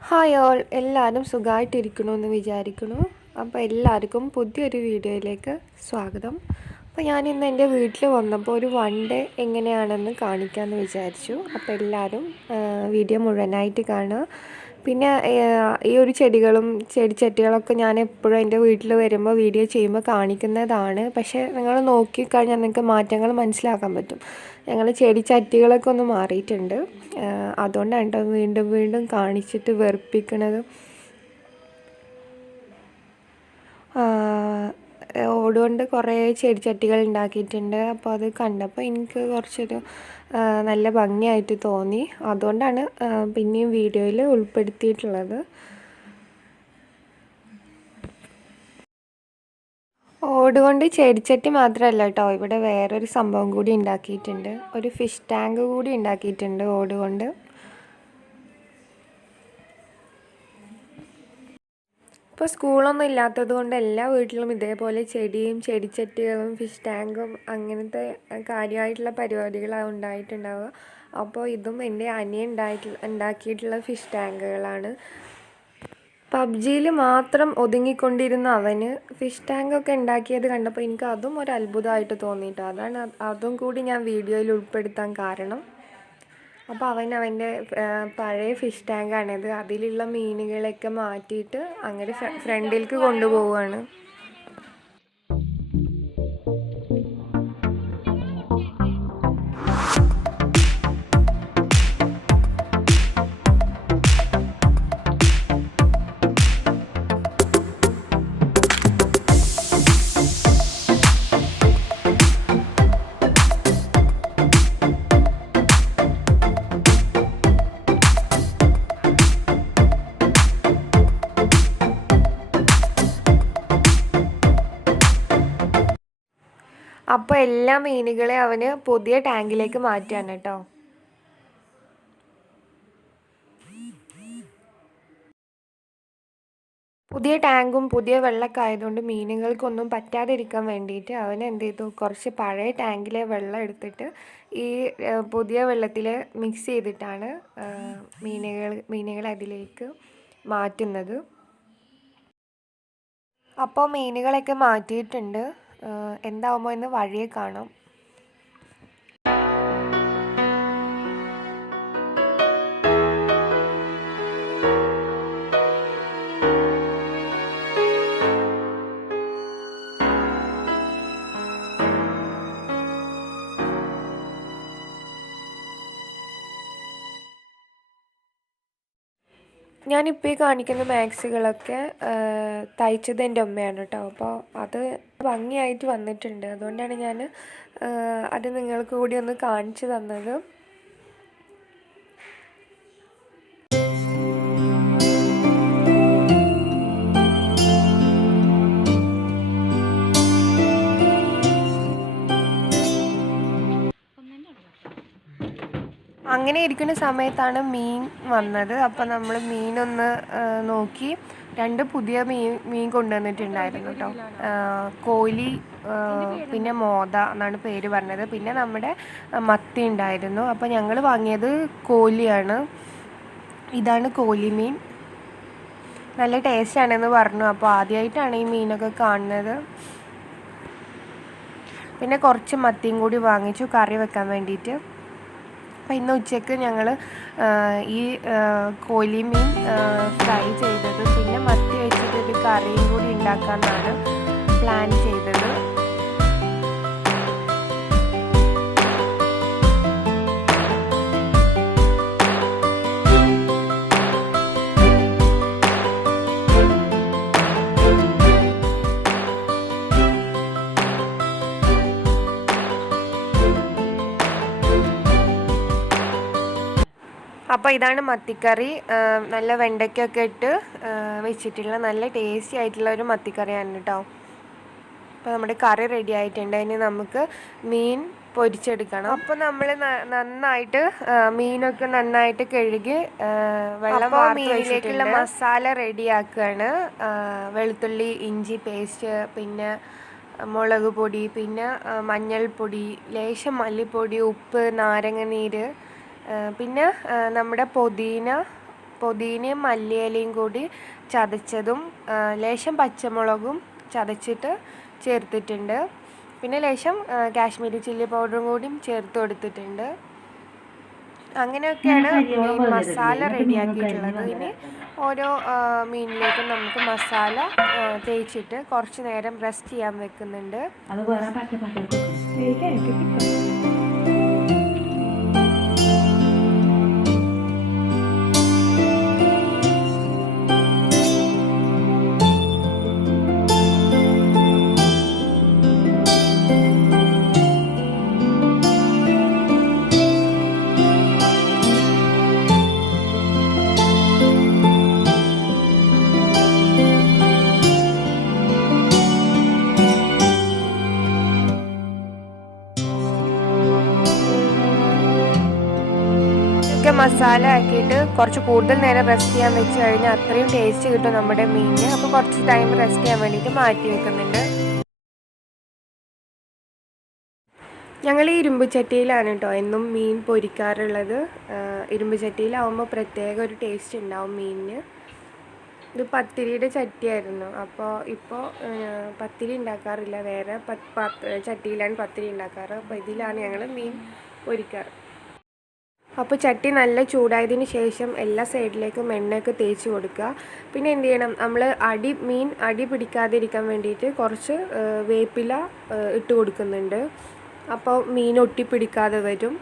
Hi all, എല്ലാവരും സുഖമായിട്ടിരിക്കണമെന്ന് വിചാരിക്കുന്നു. അപ്പോൾ എല്ലാവർക്കും പുതിയൊരു വീഡിയോയിലേക്ക് സ്വാഗതം. അപ്പോൾ ഞാനിന്ന് എൻ്റെ വീട്ടിൽ വന്നപ്പോൾ ഒരു വൺ ഡേ എങ്ങനെയാണെന്ന് കാണിക്കാമെന്ന് വിചാരിച്ചു. അപ്പോൾ എല്ലാവരും വീഡിയോ മുഴുവനായിട്ട് കാണുക. പിന്നെ ഈ ഒരു ചെടിച്ചട്ടികളൊക്കെ ഞാൻ എപ്പോഴും എൻ്റെ വീട്ടിൽ വരുമ്പോൾ വീഡിയോ ചെയ്യുമ്പോൾ കാണിക്കുന്നതാണ്. പക്ഷേ നിങ്ങൾ നോക്കിക്കഴിഞ്ഞാൽ നിങ്ങൾക്ക് മാറ്റങ്ങൾ മനസ്സിലാക്കാൻ പറ്റും. ഞങ്ങൾ ചെടിച്ചട്ടികളൊക്കെ ഒന്ന് മാറിയിട്ടുണ്ട്. അതുകൊണ്ടാണ് കേട്ടോ വീണ്ടും വീണ്ടും കാണിച്ചിട്ട് വെറുപ്പിക്കണത്. ഓടുകൊണ്ട് കുറേ ചെടിച്ചട്ടികൾ ഉണ്ടാക്കിയിട്ടുണ്ട്. അപ്പോൾ അത് കണ്ടപ്പോൾ എനിക്ക് കുറച്ചൊരു നല്ല ഭംഗിയായിട്ട് തോന്നി. അതുകൊണ്ടാണ് പിന്നെയും വീഡിയോയിൽ ഉൾപ്പെടുത്തിയിട്ടുള്ളത്. ഓടുകൊണ്ട് ചെടിച്ചട്ടി മാത്രമല്ല കേട്ടോ, ഇവിടെ വേറൊരു സംഭവം കൂടി ഉണ്ടാക്കിയിട്ടുണ്ട്. ഒരു ഫിഷ് ടാങ്ക് കൂടി ഉണ്ടാക്കിയിട്ടുണ്ട് ഓടുകൊണ്ട്. ഇപ്പോൾ സ്കൂളൊന്നും ഇല്ലാത്തത് കൊണ്ട് എല്ലാ വീട്ടിലും ഇതേപോലെ ചെടിയും ചെടിച്ചട്ടികളും ഫിഷ് ടാങ്കും അങ്ങനത്തെ കാര്യമായിട്ടുള്ള പരിപാടികളാണ് ഉണ്ടായിട്ടുണ്ടാവുക. അപ്പോൾ ഇതും എൻ്റെ അനിയൻ ഉണ്ടാക്കിയിട്ടുള്ള ഫിഷ് ടാങ്കുകളാണ്. പബ്ജിയിൽ മാത്രം ഒതുങ്ങിക്കൊണ്ടിരുന്ന അവന് ഫിഷ് ടാങ്കൊക്കെ ഉണ്ടാക്കിയത് കണ്ടപ്പോൾ എനിക്ക് അതും ഒരു അത്ഭുതമായിട്ട് തോന്നിയിട്ട് അതാണ് അതും കൂടി ഞാൻ വീഡിയോയിൽ ഉൾപ്പെടുത്താൻ കാരണം. അപ്പോൾ അവൻ്റെ പഴയ ഫിഷ് ടാങ്കാണിത്. അതിലുള്ള മീനുകളൊക്കെ മാറ്റിയിട്ട് അങ്ങനെ ഫ്രണ്ടിലേക്ക് കൊണ്ടുപോവുകയാണ്. അപ്പോൾ എല്ലാ മീനുകളെ അവന് പുതിയ ടാങ്കിലേക്ക് മാറ്റുകയാണ് കേട്ടോ. പുതിയ ടാങ്കും പുതിയ വെള്ളമൊക്കെ ആയതുകൊണ്ട് മീനുകൾക്കൊന്നും പറ്റാതിരിക്കാൻ വേണ്ടിയിട്ട് അവൻ എന്ത് ചെയ്തു, കുറച്ച് പഴയ ടാങ്കിലെ വെള്ളം എടുത്തിട്ട് ഈ പുതിയ വെള്ളത്തിൽ മിക്സ് ചെയ്തിട്ടാണ് മീനുകളെ അതിലേക്ക് മാറ്റുന്നത്. അപ്പോൾ മീനുകളൊക്കെ മാറ്റിയിട്ടുണ്ട്. എന്താവുമ്പോൾ ഇന്ന് വഴിയെ കാണാം. ഞാനിപ്പോൾ ഈ കാണിക്കുന്ന മാക്സികളൊക്കെ തയ്ച്ചത് എൻ്റെ അമ്മയാണ് കേട്ടോ. അപ്പോൾ അത് ഭംഗിയായിട്ട് വന്നിട്ടുണ്ട്. അതുകൊണ്ടാണ് ഞാൻ അത് നിങ്ങൾക്ക് കൂടി ഒന്ന് കാണിച്ചു തന്നത്. അങ്ങനെ ഇരിക്കുന്ന സമയത്താണ് മീൻ വന്നത്. അപ്പോൾ നമ്മൾ മീനൊന്ന് നോക്കി 2 പുതിയ മീൻ കൊണ്ടുവന്നിട്ടുണ്ടായിരുന്നു കേട്ടോ. കോലി പിന്നെ മോത എന്നാണ് പേര് പറഞ്ഞത്. പിന്നെ നമ്മുടെ മത്തി ഉണ്ടായിരുന്നു. അപ്പോൾ ഞങ്ങൾ വാങ്ങിയത് കോലിയാണ്. ഇതാണ് കോലി മീൻ. നല്ല ടേസ്റ്റാണെന്ന് പറഞ്ഞു. അപ്പോൾ ആദ്യമായിട്ടാണ് ഈ മീനൊക്കെ കാണുന്നത്. പിന്നെ കുറച്ച് മത്തിയും കൂടി വാങ്ങിച്ചു കറി വെക്കാൻ വേണ്ടിയിട്ട്. അപ്പോൾ ഇന്ന് ഉച്ചയ്ക്ക് ഞങ്ങൾ ഈ കോലി മീൻ ഫ്രൈ ചെയ്തത് പിന്നെ മത്തി വെച്ചിട്ടൊരു കറിയും കൂടി ഉണ്ടാക്കാമെന്നാണ് പ്ലാൻ ചെയ്തത്. അപ്പോൾ ഇതാണ് മത്തിക്കറി. നല്ല വെണ്ടയ്ക്കൊക്കെ ഇട്ട് വെച്ചിട്ടുള്ള നല്ല ടേസ്റ്റി ആയിട്ടുള്ള ഒരു മത്തിക്കറിയാണ് കേട്ടോ. അപ്പോൾ നമ്മുടെ കറി റെഡി ആയിട്ടുണ്ട്. ഇനി നമുക്ക് മീൻ പൊരിച്ചെടുക്കണം. അപ്പോൾ നമ്മൾ നന്നായിട്ട് മീനൊക്കെ നന്നായിട്ട് കഴുകി വെള്ളം മീനിലേക്കുള്ള മസാല റെഡിയാക്കുകയാണ്. വെളുത്തുള്ളി ഇഞ്ചി പേസ്റ്റ്, പിന്നെ മുളക് പൊടി, പിന്നെ മഞ്ഞൾപ്പൊടി, ലേശം മല്ലിപ്പൊടി, ഉപ്പ്, നാരങ്ങ നീര്, പിന്നെ നമ്മുടെ പുതിന പുതിനയും മല്ലിയിലയും കൂടി ചതച്ചതും ലേശം പച്ചമുളകും ചതച്ചിട്ട് ചേർത്തിട്ടുണ്ട്. പിന്നെ ലേശം കാശ്മീരി ചില്ലി പൗഡറും കൂടിയും ചേർത്ത് കൊടുത്തിട്ടുണ്ട്. അങ്ങനെയൊക്കെയാണ് മീൻ മസാല റെഡിയാക്കിയിട്ടുള്ളത്. ഇനി ഓരോ മീനിലേക്കും നമുക്ക് മസാല തേച്ചിട്ട് കുറച്ച് നേരം റെസ്റ്റ് ചെയ്യാൻ വെക്കുന്നുണ്ട്. മസാല ആക്കിയിട്ട് കുറച്ച് കൂടുതൽ നേരം റെസ്റ്റ് ചെയ്യാൻ വെച്ച് കഴിഞ്ഞാൽ അത്രയും ടേസ്റ്റ് കിട്ടും നമ്മുടെ മീനിന്. അപ്പോൾ കുറച്ച് ടൈം റെസ്റ്റ് ചെയ്യാൻ വേണ്ടിയിട്ട് മാറ്റി വെക്കുന്നുണ്ട്. ഞങ്ങൾ ഈ ഇരുമ്പ് ചട്ടിയിലാണ് കേട്ടോ എന്നും മീൻ പൊരിക്കാറുള്ളത്. ഇരുമ്പ് ചട്ടിയിലാവുമ്പോൾ പ്രത്യേക ഒരു ടേസ്റ്റ് ഉണ്ടാവും മീനിന്. ഇത് പത്തിരിയുടെ ചട്ടിയായിരുന്നു. അപ്പോൾ ഇപ്പോൾ പത്തിരി ഉണ്ടാക്കാറില്ല, വേറെ ചട്ടിയിലാണ് പത്തിരി ഉണ്ടാക്കാറ്. അപ്പോൾ ഇതിലാണ് ഞങ്ങൾ മീൻ പൊരിക്കാറ്. അപ്പോൾ ചട്ടി നല്ല ചൂടായതിന് ശേഷം എല്ലാ സൈഡിലേക്കും എണ്ണയൊക്കെ തേച്ച് കൊടുക്കുക. പിന്നെ എന്ത് ചെയ്യണം, നമ്മൾ മീൻ അടി പിടിക്കാതിരിക്കാൻ വേണ്ടിയിട്ട് കുറച്ച് വേപ്പില ഇട്ട് കൊടുക്കുന്നുണ്ട്. അപ്പോൾ മീൻ ഒട്ടിപ്പിടിക്കാതെ വരും.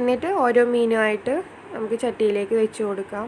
എന്നിട്ട് ഓരോ മീനുമായിട്ട് നമുക്ക് ചട്ടിയിലേക്ക് വെച്ച് കൊടുക്കാം.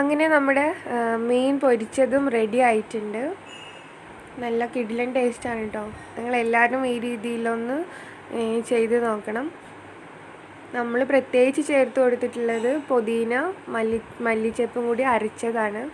അങ്ങനെ നമ്മുടെ മീൻ പൊരിച്ചതും റെഡി ആയിട്ടുണ്ട്. നല്ല കിടിലൻ ടേസ്റ്റാണ് കേട്ടോ. നിങ്ങളെല്ലാവരും ഈ രീതിയിലൊന്ന് ചെയ്ത് നോക്കണം. നമ്മൾ പ്രത്യേകിച്ച് ചേർത്ത് കൊടുത്തിട്ടുള്ളത് പുതിന മല്ലിച്ചപ്പും കൂടി അരച്ചതാണ്.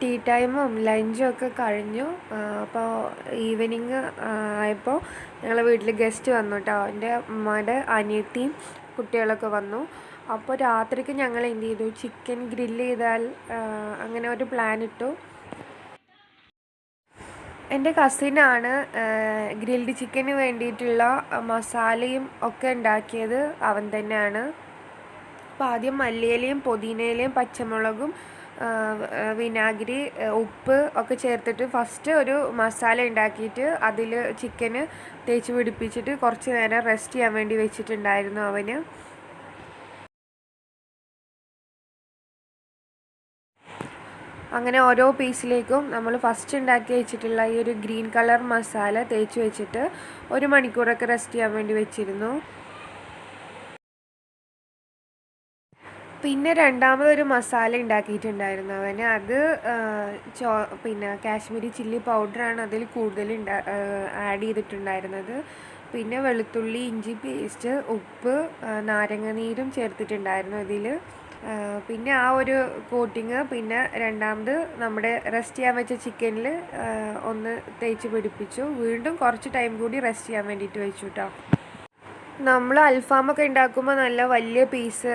ടീ ടൈമും ലഞ്ചും ഒക്കെ കഴിഞ്ഞു. അപ്പോൾ ഈവനിങ് ആയപ്പോൾ ഞങ്ങളെ വീട്ടിൽ ഗസ്റ്റ് വന്നു കേട്ടോ. എൻ്റെ ഉമ്മയുടെ അനിയത്തിയും കുട്ടികളൊക്കെ വന്നു. അപ്പോൾ രാത്രിക്ക് ഞങ്ങൾ എന്ത് ചെയ്തു, ചിക്കൻ ഗ്രില്ല് ചെയ്താൽ അങ്ങനെ ഒരു പ്ലാൻ ഇട്ടു. എൻ്റെ കസിനാണ് ഗ്രിൽഡ് ചിക്കന് വേണ്ടിയിട്ടുള്ള മസാലയും ഒക്കെ ഉണ്ടാക്കിയത്, അവൻ തന്നെയാണ്. അപ്പോൾ ആദ്യം മല്ലിയിലയും പുതിനയിലയും പച്ചമുളകും വിനാഗിരി ഉപ്പ് ഒക്കെ ചേർത്തിട്ട് ഫസ്റ്റ് ഒരു മസാല ഉണ്ടാക്കിയിട്ട് അതിൽ ചിക്കന് തേച്ച് പിടിപ്പിച്ചിട്ട് കുറച്ച് നേരം റെസ്റ്റ് ചെയ്യാൻ വേണ്ടി വെച്ചിട്ടുണ്ടായിരുന്നു അവന്. അങ്ങനെ ഓരോ പീസിലേക്കും നമ്മൾ ഫസ്റ്റ് ഉണ്ടാക്കി വെച്ചിട്ടുള്ള ഈ ഒരു ഗ്രീൻ കളർ മസാല തേച്ച് വെച്ചിട്ട് 1 മണിക്കൂറൊക്കെ റെസ്റ്റ് ചെയ്യാൻ വേണ്ടി വെച്ചിരുന്നു. പിന്നെ രണ്ടാമതൊരു മസാല ഉണ്ടാക്കിയിട്ടുണ്ടായിരുന്നു അവന്. അത് പിന്നെ കാശ്മീരി ചില്ലി പൗഡറാണ് അതിൽ കൂടുതൽ ആഡ് ചെയ്തിട്ടുണ്ടായിരുന്നത്. പിന്നെ വെളുത്തുള്ളി ഇഞ്ചി പേസ്റ്റ്, ഉപ്പ്, നാരങ്ങ നീരും ചേർത്തിട്ടുണ്ടായിരുന്നു അതിൽ. പിന്നെ ആ ഒരു കോട്ടിങ് പിന്നെ രണ്ടാമത് നമ്മുടെ റെസ്റ്റ് ചെയ്യാൻ വെച്ച ചിക്കനിൽ ഒന്ന് തേച്ച് പിടിപ്പിച്ചു. വീണ്ടും കുറച്ച് ടൈം കൂടി റെസ്റ്റ് ചെയ്യാൻ വേണ്ടിയിട്ട് വെച്ചു കേട്ടോ. നമ്മൾ അൽഫാമൊക്കെ ഉണ്ടാക്കുമ്പോൾ നല്ല വലിയ പീസ്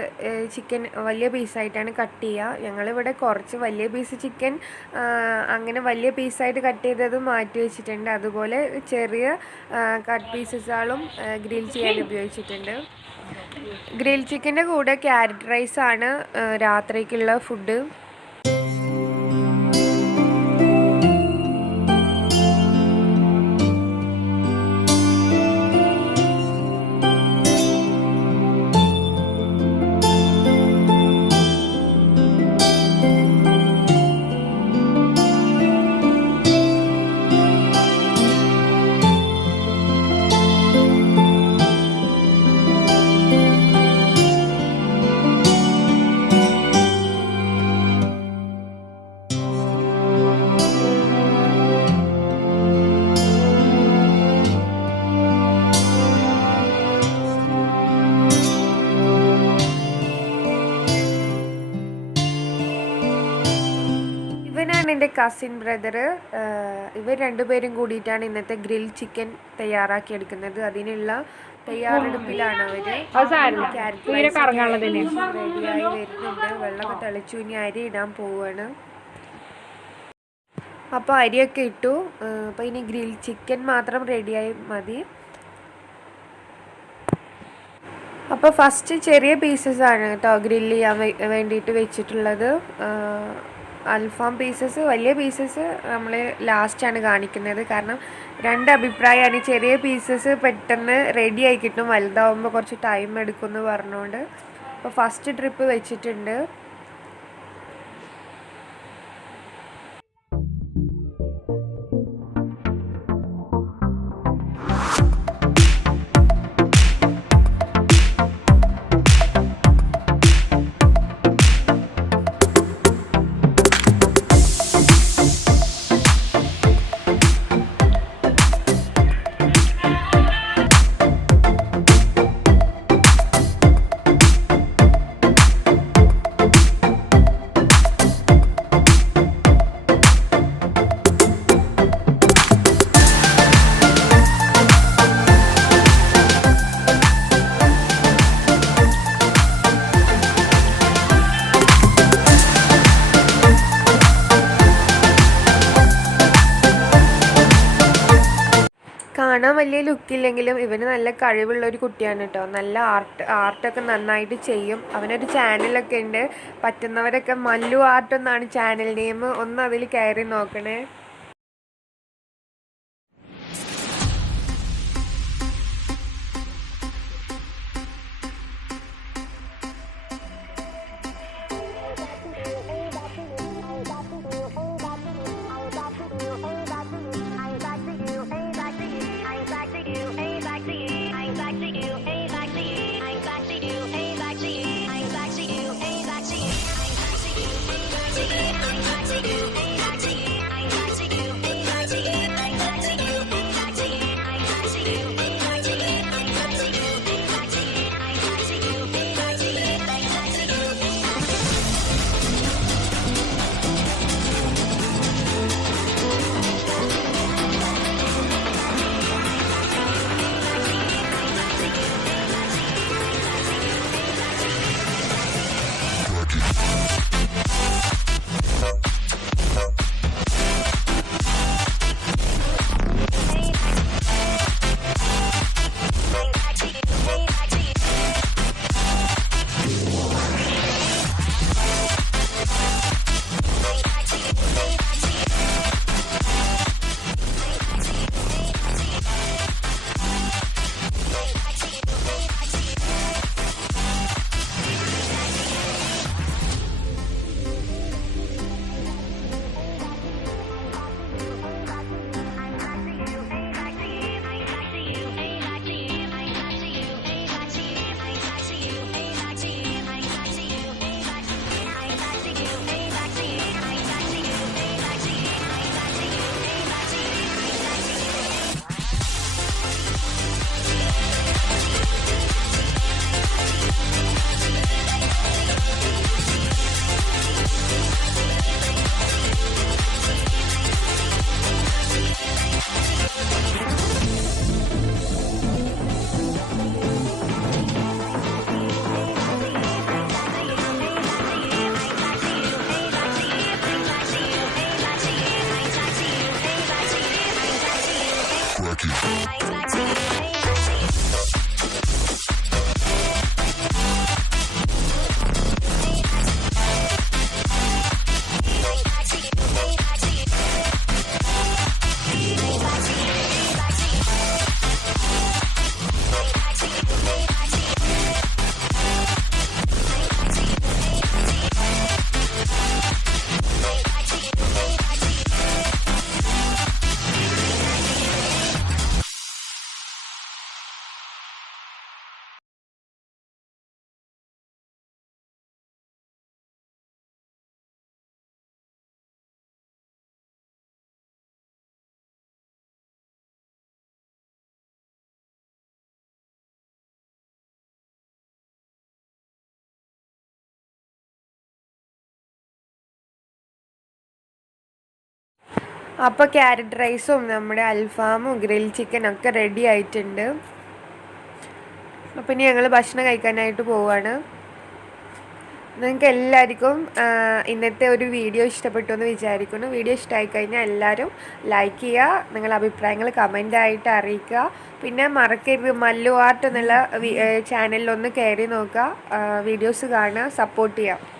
ചിക്കൻ വലിയ പീസായിട്ടാണ് കട്ട് ചെയ്യുക. ഞങ്ങളിവിടെ കുറച്ച് വലിയ പീസ് ചിക്കൻ അങ്ങനെ വലിയ പീസായിട്ട് കട്ട് ചെയ്തത് മാറ്റി വെച്ചിട്ടുണ്ട്. അതുപോലെ ചെറിയ കട്ട് പീസസുകളും ഗ്രിൽ ചെയ്യാൻ ഉപയോഗിച്ചിട്ടുണ്ട്. ഗ്രിൽ ചിക്കൻ്റെ കൂടെ ക്യാരറ്റ് റൈസാണ് രാത്രിക്കുള്ള ഫുഡ്. എൻ്റെ കസിൻ ബ്രദർ. ഇവർ രണ്ടുപേരും കൂടിയിട്ടാണ് ഇന്നത്തെ ഗ്രിൽ ചിക്കൻ തയ്യാറാക്കിയെടുക്കുന്നത്. അതിനുള്ള തയ്യാറെടുപ്പിലാണ് അവർ. റെഡിയായി വരുന്നുണ്ട്. വെള്ളമൊക്കെ തെളിച്ചു. ഇനി അരി ഇടാൻ പോവുകയാണ്. അപ്പോൾ അരിയൊക്കെ ഇട്ടു. അപ്പോൾ ഇനി ഗ്രിൽ ചിക്കൻ മാത്രം റെഡിയായി മതി. അപ്പോൾ ഫസ്റ്റ് ചെറിയ പീസസാണ് കേട്ടോ ഗ്രില്ല് ചെയ്യാൻ വേണ്ടിയിട്ട് വെച്ചിട്ടുള്ളത്. അൽഫാം പീസസ് വലിയ പീസസ് നമ്മൾ ലാസ്റ്റാണ് കാണിക്കുന്നത്. കാരണം 2 അഭിപ്രായമാണ്. ചെറിയ പീസസ് പെട്ടെന്ന് റെഡി ആയി കിട്ടും, വലുതാവുമ്പോൾ കുറച്ച് ടൈം എടുക്കുമെന്ന് പറഞ്ഞുകൊണ്ട്. അപ്പോൾ ഫസ്റ്റ് ട്രിപ്പ് വെച്ചിട്ടുണ്ട്. കാണാൻ വലിയ ലുക്കില്ലെങ്കിലും ഇവന് നല്ല കഴിവുള്ള ഒരു കുട്ടിയാണ് കേട്ടോ. നല്ല ആർട്ടൊക്കെ നന്നായിട്ട് ചെയ്യും. അവനൊരു ചാനലൊക്കെ ഉണ്ട്. പറ്റുന്നവരൊക്കെ മല്ലു ആർട്ട് എന്നാണ് ചാനൽ നെയിം. ഒന്ന് അതിൽ കയറി നോക്കണേ. അപ്പോൾ ക്യാരറ്റ് റൈസും നമ്മുടെ അൽഫാമും ഗ്രിൽ ചിക്കനൊക്കെ റെഡി ആയിട്ടുണ്ട്. അപ്പോൾ ഇനി ഞങ്ങൾ ഭക്ഷണം കഴിക്കാനായിട്ട് പോവുകയാണ്. നിങ്ങൾക്ക് എല്ലാവർക്കും ഇന്നത്തെ ഒരു വീഡിയോ ഇഷ്ടപ്പെട്ടു എന്ന് വിചാരിക്കുന്നു. വീഡിയോ ഇഷ്ടമായി കഴിഞ്ഞാൽ എല്ലാവരും ലൈക്ക് ചെയ്യുക, നിങ്ങളുടെ അഭിപ്രായങ്ങൾ കമൻ്റായിട്ട് അറിയിക്കുക. പിന്നെ മറക്കരുത്, മല്ലു ആർട്ട് എന്നുള്ള ചാനലിലൊന്ന് കയറി നോക്കുക, വീഡിയോസ് കാണുക, സപ്പോർട്ട് ചെയ്യുക.